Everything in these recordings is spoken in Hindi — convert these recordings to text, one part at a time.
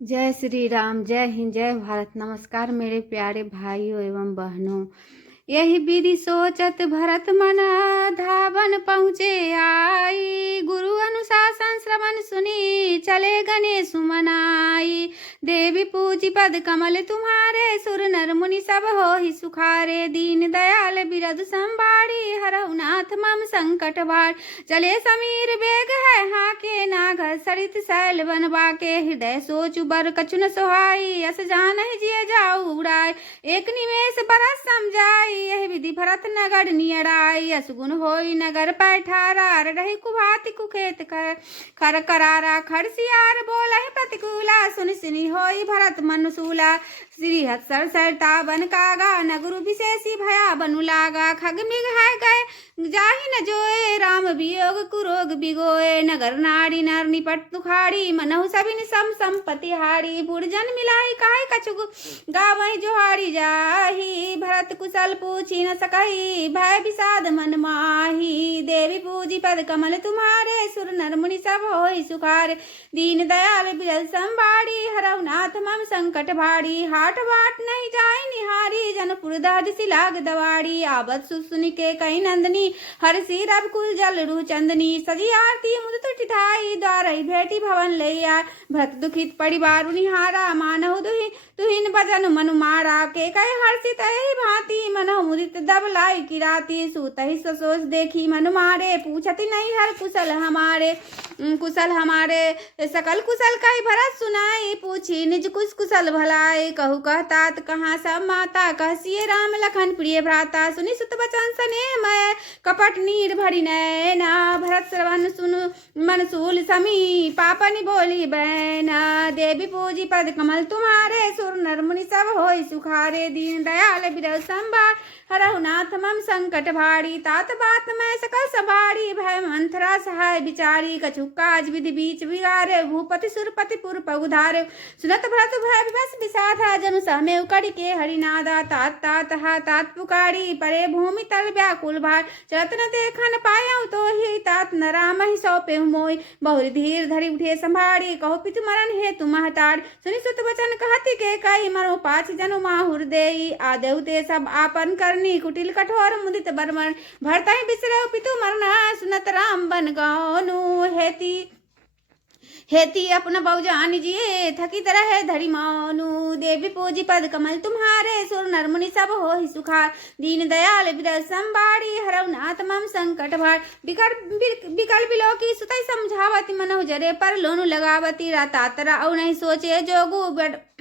जय श्री राम, जय हिंद, जय भारत। नमस्कार मेरे प्यारे भाइयों एवं बहनों। यही विधि सोचत भरत मन, धावन पहुँचे आई। गुरु अनुशासन श्रवण सुनी, चले गणेश मनाई। देवी पूजी पद कमल तुम्हारे, सुर नर मुनि सब होहि सुखारे। दीन दयाल बिरद संभारी, हरहु नाथ मम संकट भार। चले समीर बेग है हाके, नागर सरित शैल बनवा के। हृदय सोच बर कछु न सोहाई, अस जानहि जिय जाऊ उड़ाई। एक निमेष बरस समझाई, यह विधि भरत नगर नियराई। असगुन होई नगर पैठारा, रही कुभाति कुखेत कर करारा। खड़सियार बोलहि प्रतिकूला, सुन सुनि होई भरत मनुसूला। श्री हत्सर सरता बन कागा, नगरु विशेषी भया बनु लागा। खग मिग है गए जाहि न जोए, राम वियोग कुरोग बिगोए। नगर नारी नर निपट तुखारी, मनहु सबिन सम संपत्ति हारी। बुढ़जन मिलाई काहे कछु गावहि जोहारी जाही। भरत कुशल पूछी न सकही, भय विषाद मन माही। देवी पूजी पद कमल तुम्हारे, सुर नर मुनि सब होई सुखारे। दीन दयाल बिरल संभारी, हरहु नाथ मम संकट भारी। हाट बाट नहीं जाय निहारी, जनपुर दादिसी लाग दवाड़ी। आवत सुनि के कई नंदनी, हरसी रब कुल जल रू चंदनी। सजी आरती मुद तुटि ठाई, द्वार भेटी भवन लैया। भरत दुखित परिवार निहारा, मानहु तुहिन भजन मनु मारा। के कई हर्षित एहि भांति, मनहु मुदित दबलाई किराती। सुतहि ससोस देखी मनु मारे, पूछति नहीं हर कुशल हमारे। कुशल हमारे सकल कुशल कई भरत सुनाई, पूछी निज कुश कुशल भलाई। कहु कहतात कहाँ सब माता, कहसिए राम लखन प्रिय भ्राता। सुनि सुत बचन सने मैं, कपट नीर भरी नैना। भरत श्रवण सुनु मन सूल समी, पापनि बोली बैना। देवी पूजी पद कमल तुम्हारे, सुर नर मुनि सब होई सुखारे। दीन दयाल बिरल संभार, हरहु नाथ मम संकट भारी। तात बात मैं सकल सवारी, भय मंथरा सहाय बिचारी। कछु काज विधि बीच बिगारे, भूपति सुरपति पुर पगुधारे। सुनत भरत भय विवश विषादा, जनु सहमेव करि के हरिनादा। तात तात हा तात पुकारी, परे भूमि तल व्याकुल भार। चलत न देखन पायऊ तो ही, तात न राम ही सौंपे मोय। बहुरी धीर धरि उठे संभारी, कहो पितु मरण हेतु महतार। सुनि सुत बचन कहति के कई, मरो पाछ जनु माहुर देई। आदेउ ते सब आपन करनी, कुटिल कठोर मुदित बर्मन। भरतहि बिसरऊ पितु मरना, सुनत राम बन गौनु। हेती अपना बहुजान जिए, थकी तरह धरि मानु। देवी पूजी पद कमल तुम्हारे, सुर नर मुनि सब होहि सुखार। दीन दयाल बिरल संभारी, हरहु नाथ मम संकट भार। बिकल बिलोकी सुतई समझावती, मनहु जरे पर लोनु लगावती। रातातरा औ नहीं सोचे जोगु,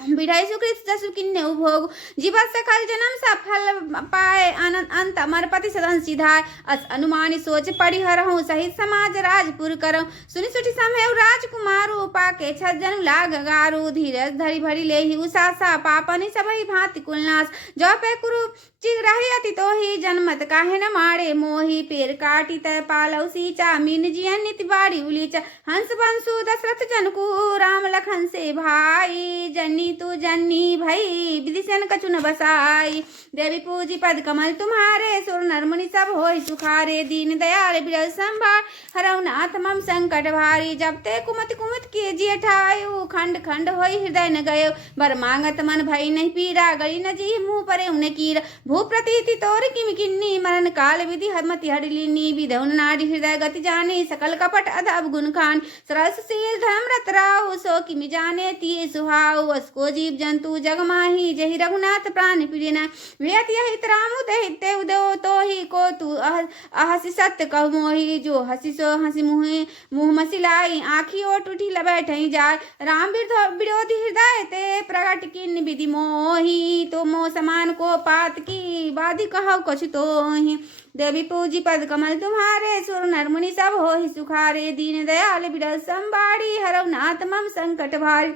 बिढ़ाई सुकृत जसु किन्ने भोग। जीवत सकल जन्म सफल पाए, अंत अमर पति सदन सिधाय। अस अनुमानी सोच पड़ी, हरहु सहित समाज राजपुर करऊं। सुनि सुठी समेउ राजकुमारू, पाके छत जनु लाग गारू। धीरज धरि भरी लेहि उसासा, पापनि सबहि भांति कुलनाश। जो पे कुरु चिरहि अति तोहि, जनमत काहे न मारे मोहि। पेड़ काटी तय पालऊ सींचा, मीन जियन निति बाड़ी उलीचा। हंस बंसु दशरथ जनकू, राम लखन से भाई। जन्नी तू जन्नी भई, विदिशन कछु न बसाई। देवी पूजी पद कमल तुम्हारे, सुर नर मुनि सब होई सुखारे। दीन दयाल बिरल संभार, हरहु नाथ मम संकट भारी। जब ते कुमत कुमत किए जिय ठायु, खंड खंड होई हृदय न गयो। बर मांगत मन भई नहीं पीरा, गई न जी मुँह परे उन्हें कीरा। भू प्रतीति तोर किम किन्नी, मरण काल विधि मति हड़लिनी। विधौन नारी हृदय गति जानी, सकल कपट अधब गुण खान। सरल सुशील धर्म रत राहु, सो किमि जाने तिये सुहाउ। असको जीव जंतु जग माही, जहि रघुनाथ प्राण प्रिय न। वेत यहि रामु दहिते उदो तोहि, को तू अहसि सत्य कहु मोहि। जो हसी सो हसी मुँह मसिलाई, आँखी ओट उठी बैठई जाय। राम विरोधी हृदय ते, प्रगट किन विधि मोहि। तो मोह समान को पात की, बाधी कहु कछु तोहि। देवी पूजी पद कमल तुम्हारे, सुर नर मुनि सब होहि सुखारे। दीन दयाल बिरल संभारी, हरहु नाथ मम संकट भारी।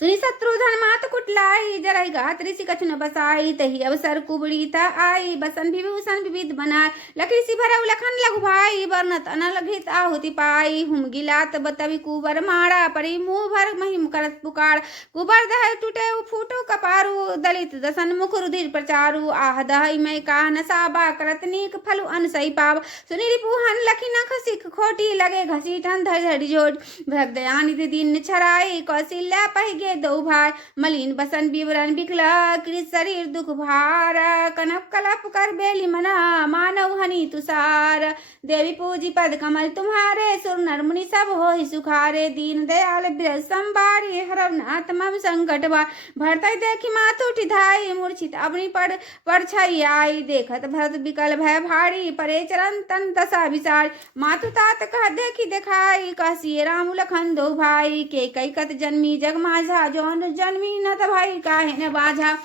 सुनी शत्रुधन मात कुटलाई, जरई घात ऋषि कछु न बसाई, तही अवसर कुबड़ी त आई, बसन विभूषण विविध बनाय, लख ऋषि भरऊ लखन लघु भाई, वर्णत अनलघित आहुति पाई, हुम गिलात बतवि कुबर मारा, परी मुँह भर महिम करत पुकार, कुबर दह टूटे फूटो कपारू, दलित दसन मुख रुधिर प्रचारू, आह दहई मैं का नसाबा, करत नीक फलु अन सही पाव, सुनी रिपुहन लखी नख सिख खोटी, लगे घसी ठन धर धरि जोट, भग दयानिधि दीन छराई, कौशल्या पहिगे दो भाई, मलिन बसन विवरण बिकला, कृत शरीर दुख भार, कनप कलप कर बेली मना, मानव हनि तुषार, देवी पूजी पद कमल तुम्हारे, सुर नर मुनि सब होहि सुखारे, दीन दयाल बिरज संबारी, हरव नाथ मम संकट बार, भरतई देखी मातु उठी धाई, मूर्छित अपनी पड़ छई आई, देखत भरत बिकल भय भारी, परे चरण तन दशा विचार, मातु तात कह देखी देखाई, कहसिए राम लखन दो भाई, के कई कत जन्मी जग माझा, जौन जन्मी न त भाई काहे न बाझा,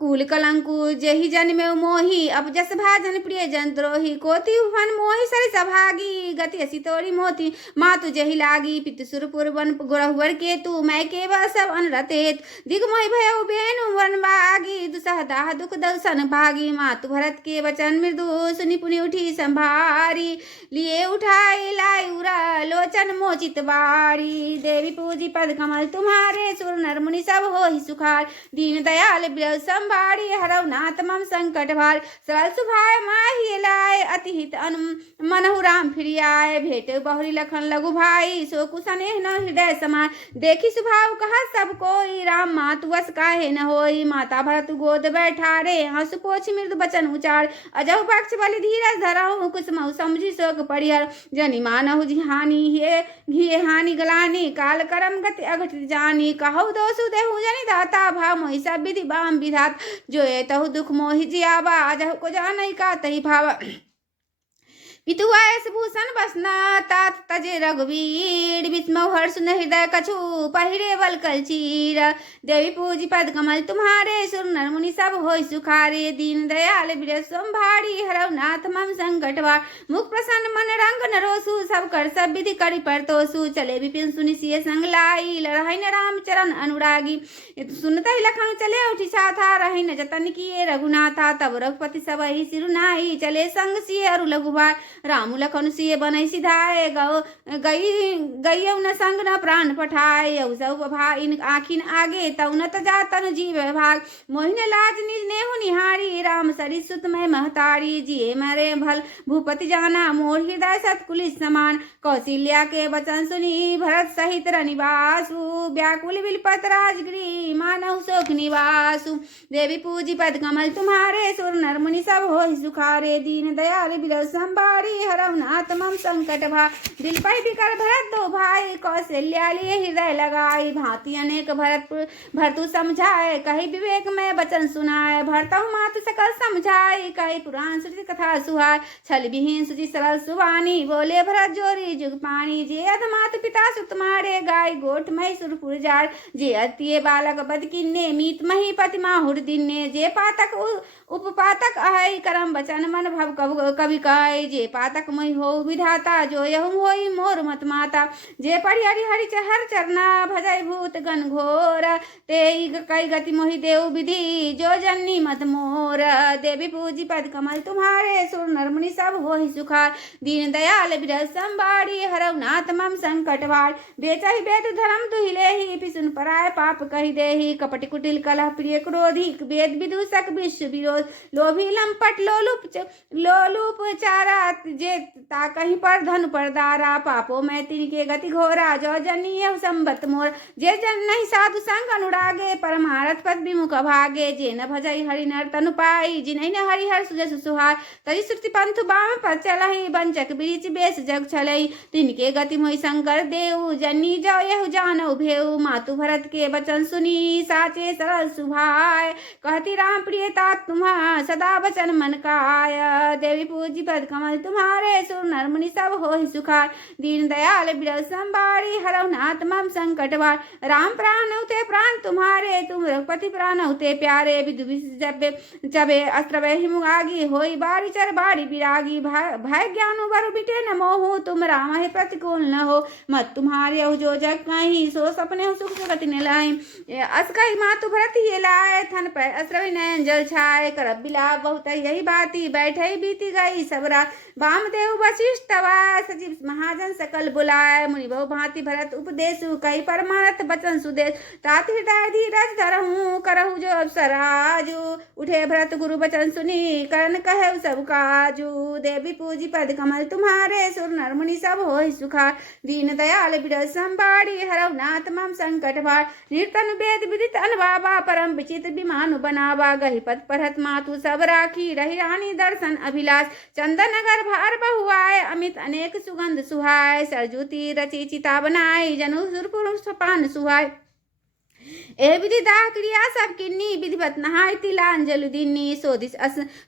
कुल कलंकु जेहि जन्मे मोहि, अब जस भाजन प्रिय जन द्रोही, कोति भुवन मोहि सरि सभागी, गति असी तोरी मोती, मातु जेहि लागी, पितु सुरपुर वन गुरहुवर केतु, मैं के सब अनरतेत, दिग्मोहि भयउ बेनु वन बागी, दुसह दाह दुख दर्शन भागी, मातु भरत के वचन मृदु, सुनि पुनि उठी संभारी, लिए उठाई लाई उरा लोचन मोचित बारी, देवी पूजी पद कमल तुम्हारे, सुर नर मुनि सब होहि सुखार, दीन दयाल बिरज संभारी, हरव नाथ मम संकट भार, सरल सुभाय माहि लाए, अति हित मनहु राम फिरि आए, भेट बहुरी लखन लघु भाई, सो कुसनेह न हृदय समान, देखी स्वभाव कहा सब कोई, राम मातु वस काहे न होई, माता भरत गोद बैठारे, हंसु पोछि मृदु बचन उचार, अजहु पक्ष बलि धीरज धरहु, कुसुमहु समझी शोक परिहर, जनि मानहु हानि घिए हानि गलानी, काल करम गति अघटित जानी, कहु दोषु देहु जनि दाता, भाव मोहि सब विधि बाम विधात, जो ये तहु दुख मोहि जियावा, अजहु को जानई का तहि भावा, पितु आयस भूषण बसना तात तजे रघुवीर, विस्मौ हर्ष न हृदय कछु पहिरे वलकल चीर, देवी पूजी पद कमल तुम्हारे, सुर नर मुनि सब होय सुखारे, दीन दयाल बिरज संभारी, हरव नाथ मम संकट भार, मुख प्रसन्न मन रंग नरोसु, सब कर सब विधि करि परतोसु, चले विपिन सुनि सिय संग लाई, लड़ाई न राम चरण अनुरागी, सुनतहि लखन चले उठी साथा, रहि न जतन किए रघुनाथा, तब रघुपति सबहि सिरुनाई, चले संग सिय अरु लघु भाई, रामु लखन सिय बनई सिधाए, गई न संग न प्राण पठाए, सब भाइन आखिन आगे, तौ न तजा तन जीव भाग, मोहिन लाज निज नेहु निहारी, राम सरि सुत में महतारी, जिये मरे भल भूपति जाना, मोर हृदय सतकुलिस समान, कौशल्या के वचन सुनी, भरत सहित रनिवासु, व्याकुल बिलपत राजगिरी, मानव शोक निवासु, देवी पूजी पद कमल तुम्हारे, सुर नर मुनि सब होहि सुखारे, दीन दयाल बिरज संभारी, हरव नाथ मम संकट भार, दिल पर बिकर भरत दो भाई, कौशल्या लिए हृदय लगाई, भांति अनेक भरतु समझाए, कही विवेक में वचन सुनाए, भरतहु मातु सकल समझाई, कही पुराण श्रुति कथा सुहाय, छल विहीन सुचि सरल सुवानी, बोले भरत जोरी जुग पानी, जे अध मातु पिता सुत मारे, गाय गोठ मही सुरपुर जार, जे अतिये बालक बद किन्ने, मीत मही पति माहुर दिन्ने, जे पातक उपपातक अहै, करम बचन मन भव कवि कहे, जे पातक मई हो विधाता, जो यहु होई मोर मत माता, जे पढ़ी हरि हरि हर चरना, भजय भूत गण घोर, ते कई गति मोहि देव विधि, जो जननी मत मोर, देवी पूजी पद कमल तुम्हारे, सुर नर मुनि सब होहि सुखार, दीन दयाल बिरज संबारी, हरव नाथ मम संकट भार, बेचहि वेद धर्म दुहिलेहि, पिसुन पराय पाप कहि देहि, कपट कुटिल कलह प्रिय क्रोधी, वेद विदूषक विश्व विरोध, लोभी लंपट लोलूप चारा, जे ता कहीं पर धन पर दारा, पापो में तिनके गति घोरा, जो जनीय संबत मोर, जे जन नहीं साधु संग अनुरागे, परमारथ पद विमुख भागे, जे न भजई हरि नर तनु पाई, जिन्हि न हरि हर सुजस सुहाय, तरि श्रुति पंथ बाम पर चलहि, बंचक बीच बेस जग छलई, तिनके गति मोहि शंकर देव, जनी जो यहु जानऊ भेऊ, मातु भरत के वचन सुनी, साचे सरल सुभाय, कहती राम प्रिय तात तुम्हा, सदा वचन मन काय, देवी पूजी पद कमल तुम तुम्हारे सुर नर मुनि सब होहि सुखार दीन दयाल बिरल संबारी हरौ नाथ मम संकट वार राम प्राण होते प्राण तुम्हारे तुम रघुपति प्राण होते प्यारे विदु जबे जबे अस्त्र हिमुआगी होई बारी चर बारी विरागी भय ज्ञान वर बिटे न मोहु तुम राम है प्रतिकूल न हो मत तुम्हारे हो जो जग कहीं सो सपने हो सुख सुगति न लाई अस कही मातु भरत ये लाए थन पर अस्रवि नयन जल छाए करब बिलाप बहुत यही बाती बैठे बीती गई सबरा वामदेव वशिष्ठ तवा सजीव महाजन सकल बुलाए मुनि बहु भांति भरत उपदेशु कही परमानथ बचन सुदेश तात हृदय धीरज धरहूँ करहु जो अवसराजु उठे भरत गुरु बचन सुनी करण कहे सब काजू देवी पूजी पद कमल तुम्हारे सुर नर मुनि सब होहि सुखार दीन दयाल बिरल संबाड़ी हरौ नाथ मम संकट भार निर्तन वेद विदित अनुभावा परम विचित्र विमानु बनावा गही पद परहत मातु सब राखी रही रानी दर्शन अभिलाष चंदन नगर भार बहुआय अमित अनेक सुगंध सुहाय सरजूति रची चिता बनाई जनु सुरपुर पान सुहाय ए विधि दाह क्रिया सब किन्नी विधिवत नहाय तिलांजलि दिन्नी सोदिस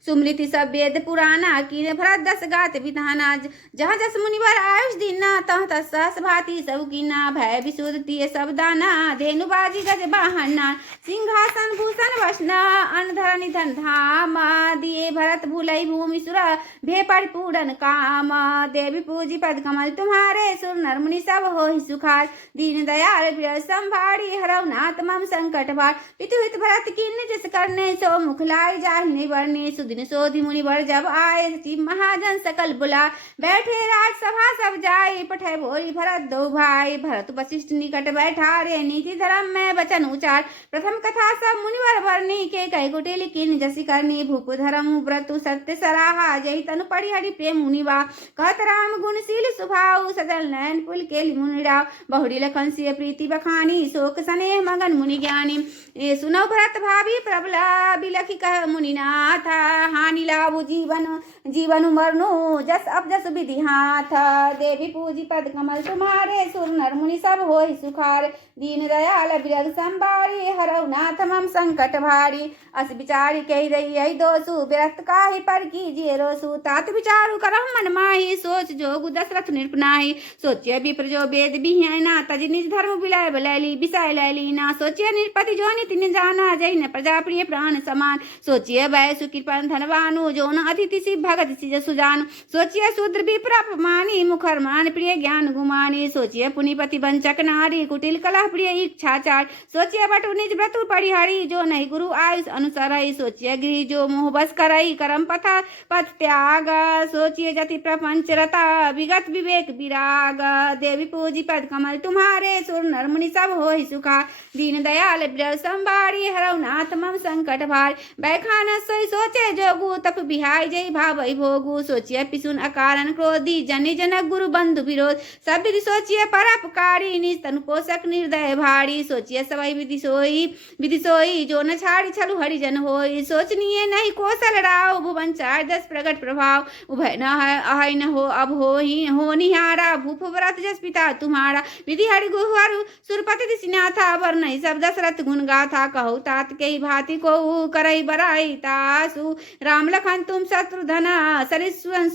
सुमृति सब वेद पुराना कीने भरत दस गात विधाना जहाँ जस मुनिवर आयुष दीना तह तस सहस भाति सब कीना भय विशुद्ध तिय सब दाना धेनु बाजी गज बाहना सिंहासन भूषण वसना अन धरणी धन धाम दिए भरत भूलई भूमि सुर भे परिपूरन काम देवी पूजी पद कमल तुम्हारे सुर नर मुनि सब होहि सुखार दीन दयाल प्रिय संभारी हरौ नाथ मम संकट भार पितु हित भरत कीन्ह जिस करने सो मुख लाई जाहि वर्णे सुदिन सोधि मुनि वर जब आए सचिव महाजन सकल बुला बैठे राज सभा सब जाई पठे भोरी भरत दो भाई भरत वशिष्ठ निकट बैठा रे नीति धर्म में वचन उचार प्रथम कथा सब मुनिवर वर्णी के कई कुटिल किन जसी करनी भूप धर्म व्रत सत्य सराहा जय तनु पढ़ी हरि प्रेम मुनिवा कहत राम गुणशील सुभाव सजल नयन पुल के मुनिराव बहुड़ी लखन सिय प्रीति बखानी शोक स्नेह मगन मुनि ज्ञानी सुनो भरत भाभी प्रबला बिलखी कह मुनिनाथ हानि लाभु जीवन जीवन मरनु जस अब जस विधि हाथ देवी पूजी पद कमल तुम्हारे सुर नर मुनि सब होहि सुखार दीन दयाल बिरल संबारी हरौ नाथ मम संकट भारी अस विचारी कही रही दोसु विरक्त काहि पर कीजिए रोसु तात विचारु करहु मन माही सोच जोगु दशरथ निरपनाही सोचिए विप्र जो वेद बिहैना तज निज धर्म बिलाय बलैली बिसाय लैली ना सोचिए निरपति जो नितिन जाना जय न प्रजा प्रिय प्राण समान सोचिए वै सुकृपन धनवानु जो न अतिथि सि भगत सि सुजान सोचिए शूद्र विप्र अपमानी मुखर मान प्रिय ज्ञान गुमानी सोचिए पुनिपति वंचक नारी कुटिल कलह प्रिय इच्छाचार सोचिए बटु निज व्रतु परिहरी जो नहीं गुरु आयुष अनुसरई सोचिए गृह जो मोह बस करई करम पथा पथ त्याग सोचिए जति प्रपंच रता विगत विवेक विराग देवी पूजी पद कमल तुम्हारे सुर नर मुनि सब होहि सुखा दीन दयाल बिरल संबारी हरौ नाथ मम संकट भार बैखान सोई सोचे जोगु तप बिहाई जय भावई भोगु सोचिए पिसुन अकारण क्रोधी जनि जनक गुरु बंधु विरोध सब विधि सोचिए परोपकारी निज तनु पोषक निर्दय भारी सोचिए सबई विधि सोई जो न छाड़ी छलु हरिजन होई सोचनीय नहीं कौशल राव भुवन चार दस प्रगट प्रभाव उभय न है अहै न हो अब हो निहारा भूप व्रत जस पिता तुम्हारा विधि हरि गुहरु सुरपति दिसिनाथा वर नहीं सब दशरथ गुण गाथा कहु तात के भांति को करई बराई तासु राम लखन तुम शत्रुधन सरिस्वन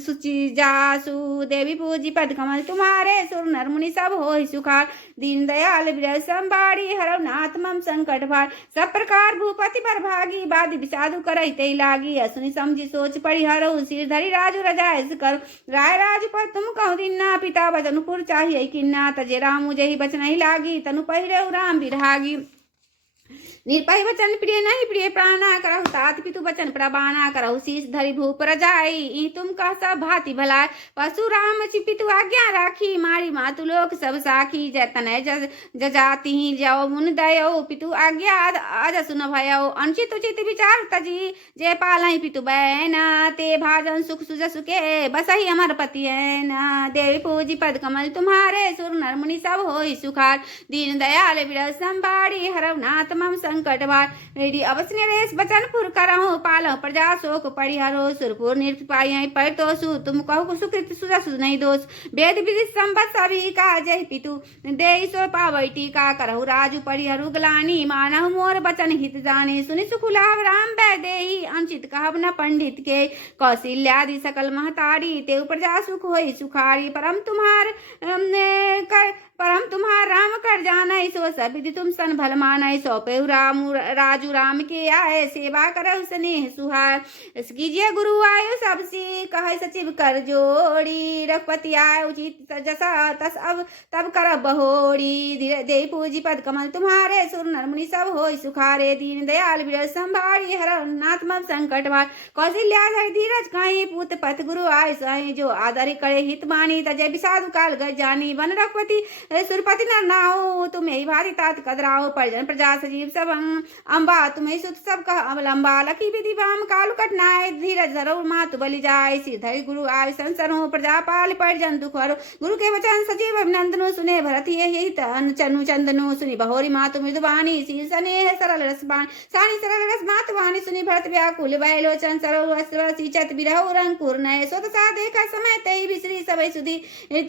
सुचि जासु देवी पूजी पद कमल तुम्हारे सुर नर मुनि सब होहि सुखार दीन दयाल बिरल संबारी हरौ नाथ मम संकट भार सब प्रकार भूपति पर भागी बादि विषादु करई तै लागी असुनि समझी सोच पड़ी हरौ सिर धरि राजु रजायस कर राय राज पर तुम कहु दिन्ना पिता वचनपुर चाहिए किन्ना तजे रामु जहि बचन ही लागी तनु पहिरे राम विरागी निर्भय वचन प्रिय नहीं प्रिय प्राणा करहु तात पितु वचन प्रबाना करहु शीश धरि भूप रजाई ई तुम कह सब भांति भलाय पशु राम पितु आज्ञा राखी मारी मातु लोक सब साखी जतन जजाति जाओ मुन दयो पितु आज्ञा अज सुन भयो अनुचित उचित विचार तजी जय पालहि पितु बैना ते भाजन सुख सुज सुके बसहि अमर पति है देवी पूजी पद कमल तुम्हारे सुर नर मुनि सब होहि सुखार दीन दयाल बिरल संबारी हरौ नाथ मम संकट भार मेरी अवश्य रेस बचन फुर करहु पालहु प्रजा शोक परिहरो सुरपुर निर्पाई पर तो सु तुम कहु सुकृत सुजस नहीं दोष वेद विधि संबत सभी का जय पितु दे सो पावै टीका करहु राजू परिहरु गलानी मानहु मोर बचन हित जाने सुनि सुख लाभ राम वैदेही अंचित कहब न पंडित के कौशल्यादि सकल महतारी तेउ प्रजा सुख होई सुखारी परम तुम्हार राम कर जानै सो सब विधि तुम सन भल मानै सौंपे राम राजू राम के आए सेवा करहु स्नेह सुहाय कीजिए गुरु आयु सबसी कहे सचिव कर जोड़ी रघुपति आय उचित जसा तस अब तब कर बहोड़ी दे पूजी पद कमल तुम्हारे सुर नर मुनि सब होई सुखारे दीन दयाल विरज संभारी हर नाथ मम संकट भार कौशल्या धीरज कहीं पूत पथ गुरु आय सही जो आदर करे हित बानी तजय विषादु काल गज जानी वन रघुपति सुरपति नर नाओ तुम्हें भारी तात कदराओ परिजन प्रजा सजीव सब अम्बा तुम्हें सुत सब कह अवलंबा लकी विधि वाम कालु कटनाय धीरज धरो मातु बलि जाय सिधरि गुरु आय संसरो प्रजा पाल परिजन दुख हरो गुरु के वचन सजीव अभिनंदनो सुने भरत ये तन चनु चंदनो सुनि बहोरी मातु मृदुवाणी शील स्नेह सरल रसबान सानी सरल रस मातु वाणी सुनि भरत व्याकुल वैलोचन सरो अस्त्र सिचत बिरहु रंकुर नय सोत सा देखा समय तई बिसरी सबई सुधी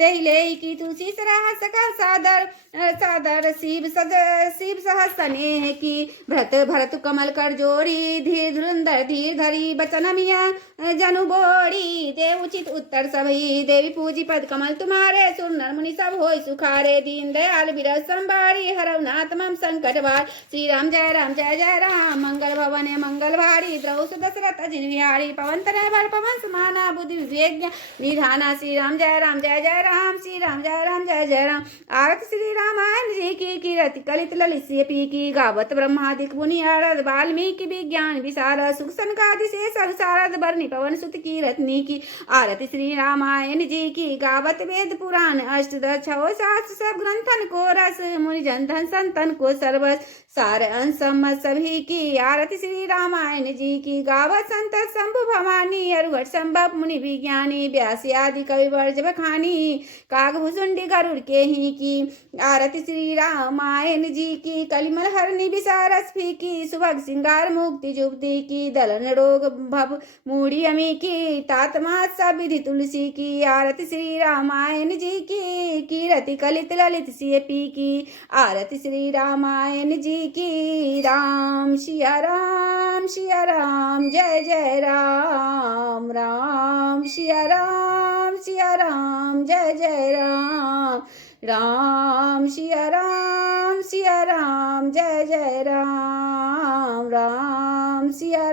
तई ले की तुलसी सराह सका सादर शिव सहस स्नेह की भरत कमल कर जोड़ी धीर धुरंधर धीर धरी बचन मिया जनु बोड़ी देव उचित उत्तर सभी देवी पूजी पद कमल तुम्हारे सुर नर मुनि सब होय सुखारे दीन दयाल विरज संभारी हरव नाथ मम संकट भार श्री राम जय राम मंगल भवन मंगल भारी द्रौस दशरथ अजिन बिहारी पवन तनय बल पवन समाना बुद्धि विवेक निधाना श्री राम जय राम श्री राम जय राम आरत श्री रामायण जी की कीरति कलित ललित से पी की गावत ब्रह्मादिक मुनि आरद वाल्मीकि विज्ञान विशारद सुख सनकादि से सरसारद बरनी पवन सुत की रत्नी की आरती श्री रामायण जी की गावत वेद पुराण अष्टदश छो शास्त्र सब ग्रंथन को रस मुनि जन धन संतन को सर्वस सार अंसमत सभी की आरती श्री रामायण जी की गावत संत शंभु भवानी अरुघट संभव मुनि विज्ञानी व्यासी आदि कवि वर्ज बखानी काग भुसुंडी गरुड़ के ही की आरती श्री रामायण जी की कलिमल हरणी विसारस की सुभग सिंगार मुक्ति जुक्ति की दलन रोग भव मूढ़ी अमी की तात्मा सब विधि तुलसी की आरती श्री रामायण जी की कीरति कलित ललित सीपी की आरती श्री रामायण जी की राम सिया राम जय जय राम राम सिया राम जय जय राम राम सिया राम जय जय राम राम सिया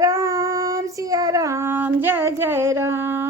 राम जय जय राम।